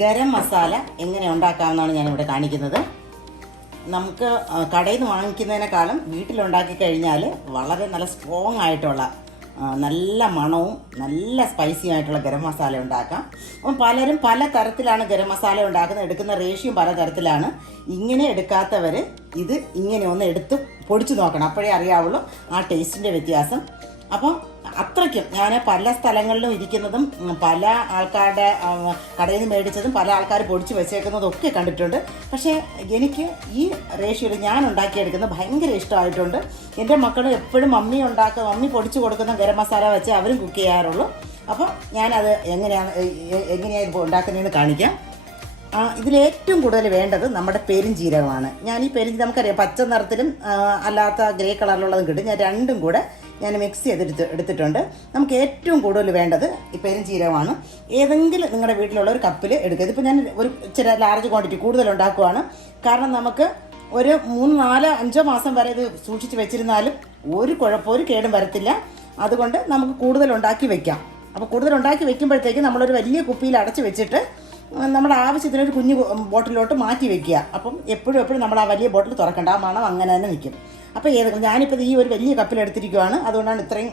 ഗരം മസാല എങ്ങനെ ഉണ്ടാക്കാമെന്നാണ് ഞാനിവിടെ കാണിക്കുന്നത്. നമുക്ക് കടയിൽ നിന്ന് വാങ്ങിക്കുന്നതിനേക്കാളും വീട്ടിലുണ്ടാക്കി കഴിഞ്ഞാൽ വളരെ നല്ല സ്ട്രോങ് ആയിട്ടുള്ള നല്ല മണവും നല്ല സ്പൈസിയും ആയിട്ടുള്ള ഗരം മസാല ഉണ്ടാക്കാം. അപ്പം പലരും പല തരത്തിലാണ് ഗരം മസാല ഉണ്ടാക്കുന്നത്, എടുക്കുന്ന റേഷ്യം പല തരത്തിലാണ്. ഇങ്ങനെ എടുക്കാത്തവർ ഇത് ഇങ്ങനെ ഒന്ന് എടുത്ത് പൊടിച്ച് നോക്കണം, അപ്പോഴേ അറിയാവുള്ളൂ ആ ടേസ്റ്റിൻ്റെ വ്യത്യാസം. അപ്പം അത്രയ്ക്കും ഞാൻ പല സ്ഥലങ്ങളിലും ഇരിക്കുന്നതും പല ആൾക്കാരുടെ കടയിൽ നിന്ന് മേടിച്ചതും പല ആൾക്കാർ പൊടിച്ച് വെച്ചേക്കുന്നതും ഒക്കെ കണ്ടിട്ടുണ്ട്. പക്ഷേ എനിക്ക് ഈ റേഷ്യോയിൽ ഞാൻ ഉണ്ടാക്കിയെടുക്കുന്നത് ഭയങ്കര ഇഷ്ടമായിട്ടുണ്ട്. എൻ്റെ മക്കൾ എപ്പോഴും മമ്മി പൊടിച്ച് കൊടുക്കുന്ന ഗരം മസാല വെച്ച് അവരും കുക്ക് ചെയ്യാറുള്ളൂ. അപ്പോൾ ഞാനത് എങ്ങനെയാണ് ഇപ്പോൾ ഉണ്ടാക്കുന്നതെന്ന് കാണിക്കാം. ഇതിലേറ്റവും കൂടുതൽ വേണ്ടത് നമ്മുടെ പെരുംജീരകമാണ്. ഞാൻ ഈ നമുക്കറിയാം പച്ച നിറത്തിലും അല്ലാത്ത ഗ്രേ കളറിലുള്ളതും കിട്ടും. ഞാൻ രണ്ടും കൂടെ മിക്സ് എടുത്തിട്ടുണ്ട്. നമുക്ക് ഏറ്റവും കൂടുതൽ വേണ്ടത് ഈ പെരുംജീരകമാണ്. ഏതെങ്കിലും നിങ്ങളുടെ വീട്ടിലുള്ള ഒരു കപ്പിൽ എടുക്കുക. ഇതിപ്പോൾ ഞാൻ ഒരു ഇച്ചിരി ലാർജ് ക്വാണ്ടിറ്റി കൂടുതൽ ഉണ്ടാക്കുവാണ്. കാരണം നമുക്ക് ഒരു 3, 4, 5 മാസം വരെ ഇത് സൂക്ഷിച്ച് വെച്ചിരുന്നാലും ഒരു കേടും വരത്തില്ല. അതുകൊണ്ട് നമുക്ക് കൂടുതൽ ഉണ്ടാക്കി വെക്കാം. അപ്പോൾ കൂടുതൽ ഉണ്ടാക്കി വെക്കുമ്പോഴത്തേക്ക് നമ്മളൊരു വലിയ കുപ്പിയിൽ അടച്ച് വെച്ചിട്ട് നമ്മുടെ ആവശ്യത്തിനൊരു കുഞ്ഞു ബോട്ടിലോട്ട് മാറ്റി വെക്കുക. അപ്പം എപ്പോഴും നമ്മൾ ആ വലിയ ബോട്ടിൽ തുറക്കണ്ട, ആ മണം അങ്ങനെ തന്നെ നിൽക്കും. അപ്പോൾ ഞാനിപ്പോൾ ഈ ഒരു വലിയ കപ്പിലെടുത്തിരിക്കുകയാണ്, അതുകൊണ്ടാണ് ഇത്രയും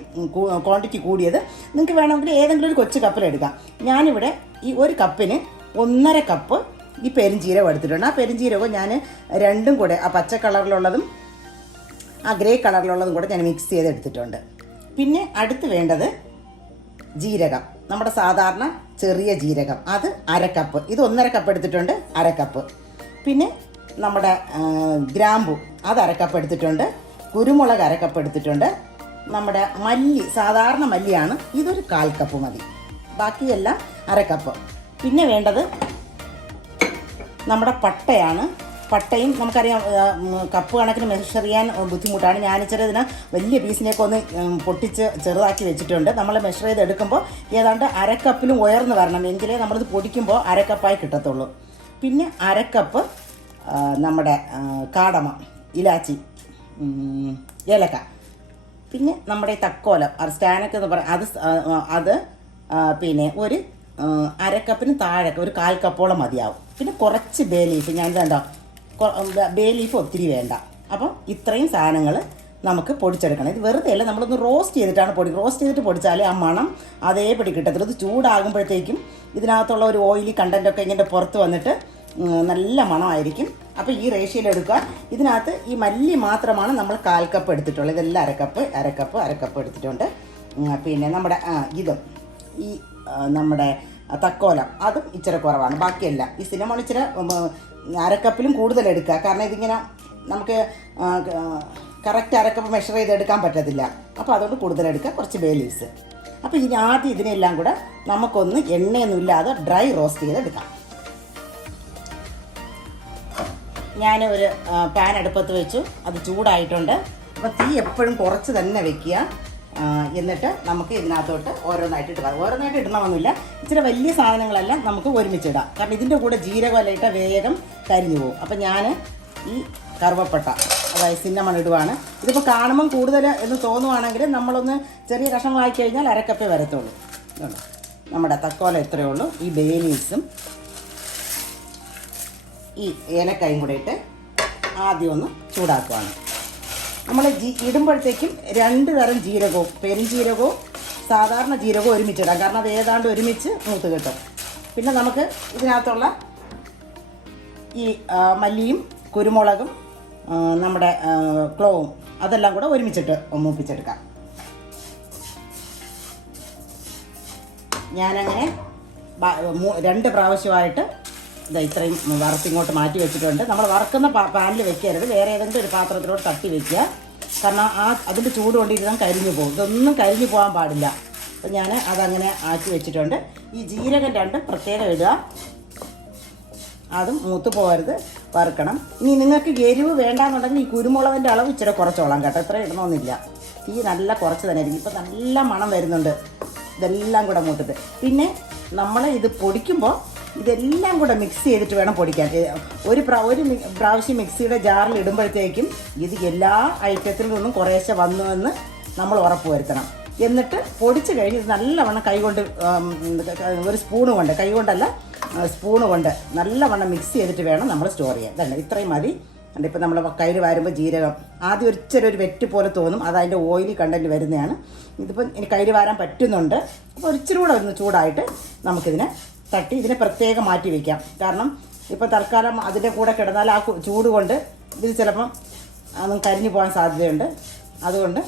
ക്വാണ്ടിറ്റി കൂടിയത്. നിങ്ങൾക്ക് വേണമെങ്കിൽ ഏതെങ്കിലും ഒരു കൊച്ചു കപ്പിലെടുക്കാം. ഞാനിവിടെ ഈ ഒരു കപ്പിന് 1.5 കപ്പ് ഈ പെരുംജീരകം എടുത്തിട്ടുണ്ട്. ആ പെരുംജീരകവും ഞാൻ രണ്ടും കൂടെ ആ പച്ച കളറിലുള്ളതും ആ ഗ്രേ കളറിലുള്ളതും കൂടെ ഞാൻ മിക്സ് ചെയ്തെടുത്തിട്ടുണ്ട്. പിന്നെ അടുത്ത് വേണ്ടത് ജീരകം, നമ്മുടെ സാധാരണ ചെറിയ ജീരകം, അത് 1/2 കപ്പ്. ഇത് 1.5 കപ്പ് എടുത്തിട്ടുണ്ട്, 1/2 കപ്പ്. പിന്നെ നമ്മുടെ ഗ്രാമ്പു അത് 1/2 കപ്പ് എടുത്തിട്ടുണ്ട്. കുരുമുളക് 1/2 കപ്പ് എടുത്തിട്ടുണ്ട്. നമ്മുടെ മല്ലി, സാധാരണ മല്ലിയാണ്, ഇതൊരു 1/4 കപ്പ് മതി. ബാക്കിയെല്ലാം 1/2 കപ്പ്. പിന്നെ വേണ്ടത് നമ്മുടെ പട്ടയാണ്. പട്ടയും നമുക്കറിയാം കപ്പ് കണക്കിന് മെഷർ ചെയ്യാൻ ബുദ്ധിമുട്ടാണ്. ഞാനിച്ചിരി ഇതിന് വലിയ പീസിനെയൊക്കെ ഒന്ന് പൊട്ടിച്ച് ചെറുതാക്കി വെച്ചിട്ടുണ്ട്. നമ്മൾ മെഷർ ചെയ്ത് എടുക്കുമ്പോൾ ഏതാണ്ട് 1/2 കപ്പിലും ഉയർന്ന് വരണം, എങ്കിലേ നമ്മളിത് പൊടിക്കുമ്പോൾ 1/2 കപ്പായി കിട്ടത്തുള്ളൂ. പിന്നെ 1/2 കപ്പ് നമ്മുടെ കാടമ, ഇലാച്ചി, ഏലക്ക. പിന്നെ നമ്മുടെ ഈ തക്കോലം, സ്റ്റാനക്ക് എന്ന് പറയും, അത് പിന്നെ ഒരു 1/2 കപ്പിന് താഴെ ഒരു 1/4 കപ്പോളം മതിയാവും. പിന്നെ കുറച്ച് ബേ ലീഫ്, ഞാനിതുണ്ടോ ബേ ലീഫ് ഒത്തിരി വേണ്ട. അപ്പം ഇത്രയും സാധനങ്ങൾ നമുക്ക് പൊടിച്ചെടുക്കണം. ഇത് വെറുതെ അല്ല, നമ്മളൊന്ന് റോസ്റ്റ് ചെയ്തിട്ടാണ് റോസ്റ്റ് ചെയ്തിട്ട് പൊടിച്ചാലേ ആ മണം അതേപടി കിട്ടത്തുള്ളൂ. ഇത് ചൂടാകുമ്പോഴത്തേക്കും ഇതിനകത്തുള്ള ഒരു ഓയിലി കണ്ടൻറ്റൊക്കെ ഇങ്ങനെ പുറത്ത് വന്നിട്ട് നല്ല മണമായിരിക്കും. അപ്പോൾ ഈ റേഷ്യോയിലെടുക്കുക. ഇതിനകത്ത് ഈ മല്ലി മാത്രമാണ് നമ്മൾ 1/4 കപ്പ് എടുത്തിട്ടുള്ളത്. ഇതെല്ലാം 1/2 കപ്പ് എടുത്തിട്ടുണ്ട്. പിന്നെ നമ്മുടെ ഇതും ഈ നമ്മുടെ തക്കോലം അതും ഇച്ചിരി കുറവാണ്. ബാക്കിയെല്ലാം ഈ സിനമോൺ ഇച്ചിരി 1/2 കപ്പിലും കൂടുതൽ എടുക്കുക. കാരണം ഇതിങ്ങനെ നമുക്ക് കറക്റ്റ് 1/2 കപ്പ് മെഷർ ചെയ്തെടുക്കാൻ പറ്റത്തില്ല. അപ്പോൾ അതുകൊണ്ട് കൂടുതലെടുക്കുക. കുറച്ച് ബേ ലീവ്സ്. അപ്പോൾ ആദ്യം ഇതിനെല്ലാം കൂടെ നമുക്കൊന്ന് എണ്ണയൊന്നും ഇല്ലാതെ ഡ്രൈ റോസ്റ്റ് ചെയ്തെടുക്കാം. ഞാൻ ഒരു പാൻ അടുപ്പത്ത് വെച്ചു, അത് ചൂടായിട്ടുണ്ട്. അപ്പോൾ തീ എപ്പോഴും കുറച്ച് തന്നെ വെക്കുക. എന്നിട്ട് നമുക്ക് ഇതിനകത്തോട്ട് ഓരോന്നായിട്ട് ഇടണമെന്നില്ല. ഇച്ചിരി വലിയ സാധനങ്ങളെല്ലാം നമുക്ക് ഒരുമിച്ചിടാം. കാരണം ഇതിൻ്റെ കൂടെ ജീരകം ഇട്ടാൽ വേഗം കരിഞ്ഞു പോകും. അപ്പം ഞാൻ ഈ കറുവപ്പട്ട, അതായത് സിന്നമൺ ഇടുവാണ്. ഇതിപ്പോൾ കാണുമ്പം കൂടുതൽ എന്ന് തോന്നുവാണെങ്കിൽ നമ്മളൊന്ന് ചെറിയ കഷ്ണങ്ങളാക്കി കഴിഞ്ഞാൽ 1/2 കപ്പേ വരത്തുള്ളൂ. നമ്മുടെ തക്കോല ഇത്രയേ ഉള്ളൂ. ഈ ബേ ലീവ്സും ഈ ഏലക്കായും കൂടെ ഇട്ട് ആദ്യം ഒന്ന് ചൂടാക്കുവാണ്. നമ്മൾ ഇടുമ്പോഴത്തേക്കും 2 തരം ജീരകവും, പെരുംജീരകവും സാധാരണ ജീരകവും ഒരുമിച്ചിടാം. കാരണം അത് ഏതാണ്ട് ഒരുമിച്ച് മൂത്ത് കിട്ടും. പിന്നെ നമുക്ക് ഇതിനകത്തുള്ള ഈ മല്ലിയും കുരുമുളകും നമ്മുടെ ക്ലോവും അതെല്ലാം കൂടെ ഒരുമിച്ചിട്ട് മൂപ്പിച്ചെടുക്കാം. ഞാനങ്ങനെ 2 പ്രാവശ്യമായിട്ട് ഇത്രയും വറുത്തിങ്ങോട്ട് മാറ്റി വെച്ചിട്ടുണ്ട്. നമ്മൾ വറുക്കുന്ന പാനിൽ വെക്കരുത്, വേറെ ഏതെങ്കിലും ഒരു പാത്രത്തിലോട്ട് തട്ടി വെക്കുക. കാരണം അതിൻ്റെ ചൂട് കൊണ്ടിരുന്നാൽ കരിഞ്ഞു പോകും. ഇതൊന്നും കരിഞ്ഞു പോകാൻ പാടില്ല. അപ്പോൾ ഞാൻ അതങ്ങനെ ആക്കി വെച്ചിട്ടുണ്ട്. ഈ ജീരകം 2 പ്രത്യേകം ഇടുക, അതും മൂത്ത് പോകരുത്, വറുക്കണം. ഇനി നിങ്ങൾക്ക് എരിവ് വേണ്ടാന്നുണ്ടെങ്കിൽ ഈ കുരുമുളകിൻ്റെ അളവ് ഇച്ചിരി കുറച്ചോളാം കേട്ടോ, ഇത്ര ഇടണമെന്നില്ല. തീ നല്ല കുറച്ച് തന്നെ ആയിരിക്കും. ഇപ്പോൾ നല്ല മണം വരുന്നുണ്ട് ഇതെല്ലാം കൂടെ മൂത്തിട്ട്. പിന്നെ നമ്മൾ ഇത് പൊടിക്കുമ്പോൾ ഇതെല്ലാം കൂടെ മിക്സ് ചെയ്തിട്ട് വേണം പൊടിക്കാൻ. ഒരു പ്രാവശ്യം മിക്സിയുടെ ജാറിൽ ഇടുമ്പോഴത്തേക്കും ഇത് എല്ലാ ഐറ്റത്തിൽ നിന്നും കുറേശ്ശെ വന്നുവെന്ന് നമ്മൾ ഉറപ്പ് വരുത്തണം. എന്നിട്ട് പൊടിച്ച് കഴിഞ്ഞ് ഇത് നല്ലവണ്ണം കൈകൊണ്ട് ഒരു സ്പൂണ് കൊണ്ട്, കൈകൊണ്ടല്ല സ്പൂണ് കൊണ്ട് നല്ലവണ്ണം മിക്സ് ചെയ്തിട്ട് വേണം നമ്മൾ സ്റ്റോർ ചെയ്യാൻ. ഇതല്ല ഇത്രയും മതി. ഇപ്പോൾ നമ്മൾ കയ്യിൽ വാരുമ്പോൾ ജീരകം ആദ്യം ഒരു വെറ്റ് പോലെ തോന്നും, അത് അതിൻ്റെ ഓയിലി കണ്ടൻറ്റ് വരുന്നതാണ്. ഇതിപ്പോൾ ഇനി കയ്യിൽ വാരാൻ പറ്റുന്നുണ്ട്. അപ്പോൾ ഒരിച്ചിരി കൂടെ ഒന്ന് ചൂടായിട്ട് നമുക്കിതിനെ തട്ടി ഇതിനെ പ്രത്യേകം മാറ്റി വയ്ക്കാം. കാരണം ഇപ്പോൾ തൽക്കാലം അതിൻ്റെ കൂടെ കിടന്നാൽ ആ ചൂട് കൊണ്ട് ഇത് ചിലപ്പം അതൊന്നും കരിഞ്ഞു പോകാൻ സാധ്യതയുണ്ട്. അതുകൊണ്ട്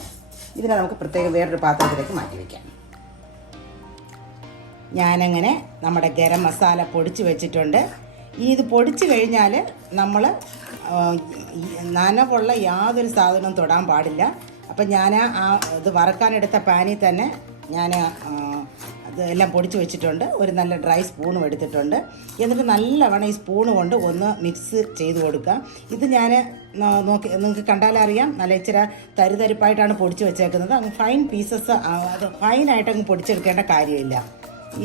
ഇതിനെ നമുക്ക് പ്രത്യേകം വേറൊരു പാത്രത്തിലേക്ക് മാറ്റി വയ്ക്കാം. ഞാനങ്ങനെ നമ്മുടെ ഗരം മസാല പൊടിച്ച് വെച്ചിട്ടുണ്ട്. ഇത് പൊടിച്ച് കഴിഞ്ഞാൽ നമ്മൾ നനവുള്ള യാതൊരു സാധനവും തൊടാൻ പാടില്ല. അപ്പം ഞാൻ ഇത് വറക്കാനെടുത്ത പാനിൽ തന്നെ ഞാൻ അതെല്ലാം പൊടിച്ച് വെച്ചിട്ടുണ്ട്. ഒരു നല്ല ഡ്രൈ സ്പൂണും എടുത്തിട്ടുണ്ട്. എന്നിട്ട് നല്ലവണ്ണം ഈ സ്പൂണ് കൊണ്ട് ഒന്ന് മിക്സ് ചെയ്ത് കൊടുക്കുക. ഇത് ഞാൻ നോക്കി നിങ്ങൾക്ക് കണ്ടാലറിയാം, നല്ല ഇച്ചിരി തരിതരിപ്പായിട്ടാണ് പൊടിച്ച് വെച്ചേക്കുന്നത്. അങ്ങ് ഫൈൻ പീസസ് അത് ഫൈനായിട്ട് അങ്ങ് പൊടിച്ചെടുക്കേണ്ട കാര്യമില്ല.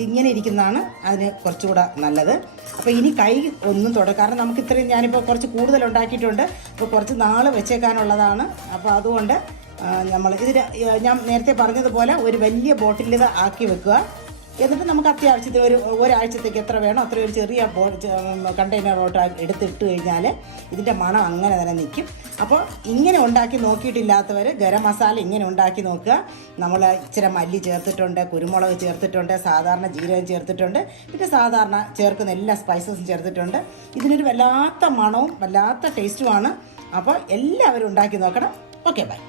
ഇങ്ങനെ ഇരിക്കുന്നതാണ് അതിന് കുറച്ചുകൂടെ നല്ലത്. അപ്പോൾ ഇനി കൈ ഒന്നും തൊടുക, കാരണം നമുക്ക് ഇത്രയും ഞാനിപ്പോൾ കുറച്ച് കൂടുതൽ ഉണ്ടാക്കിയിട്ടുണ്ട്. അപ്പോൾ കുറച്ച് നാൾ വെച്ചേക്കാനുള്ളതാണ്. അപ്പോൾ അതുകൊണ്ട് നമ്മൾ ഞാൻ നേരത്തെ പറഞ്ഞതുപോലെ ഒരു വലിയ ബോട്ടിൽ ഇത് ആക്കി വെക്കുക. എന്നിട്ട് നമുക്ക് അത്യാവശ്യത്തിന് ഒരാഴ്ചത്തേക്ക് എത്ര വേണോ അത്ര ഒരു ചെറിയ കണ്ടെയ്നറോട്ട് എടുത്തിട്ട് കഴിഞ്ഞാൽ ഇതിൻ്റെ മണം അങ്ങനെ തന്നെ നിൽക്കും. അപ്പോൾ ഇങ്ങനെ ഉണ്ടാക്കി നോക്കിയിട്ടില്ലാത്തവർ ഗരം മസാല ഇങ്ങനെ ഉണ്ടാക്കി നോക്കുക. നമ്മൾ ഇച്ചിരി മല്ലി ചേർത്തിട്ടുണ്ട്, കുരുമുളക് ചേർത്തിട്ടുണ്ട്, സാധാരണ ജീരകം ചേർത്തിട്ടുണ്ട്, പിന്നെ സാധാരണ ചേർക്കുന്ന എല്ലാ സ്പൈസസും ചേർത്തിട്ടുണ്ട്. ഇതിനൊരു വല്ലാത്ത മണവും വല്ലാത്ത ടേസ്റ്റുമാണ്. അപ്പോൾ എല്ലാവരും ഉണ്ടാക്കി നോക്കണം. Okay, by.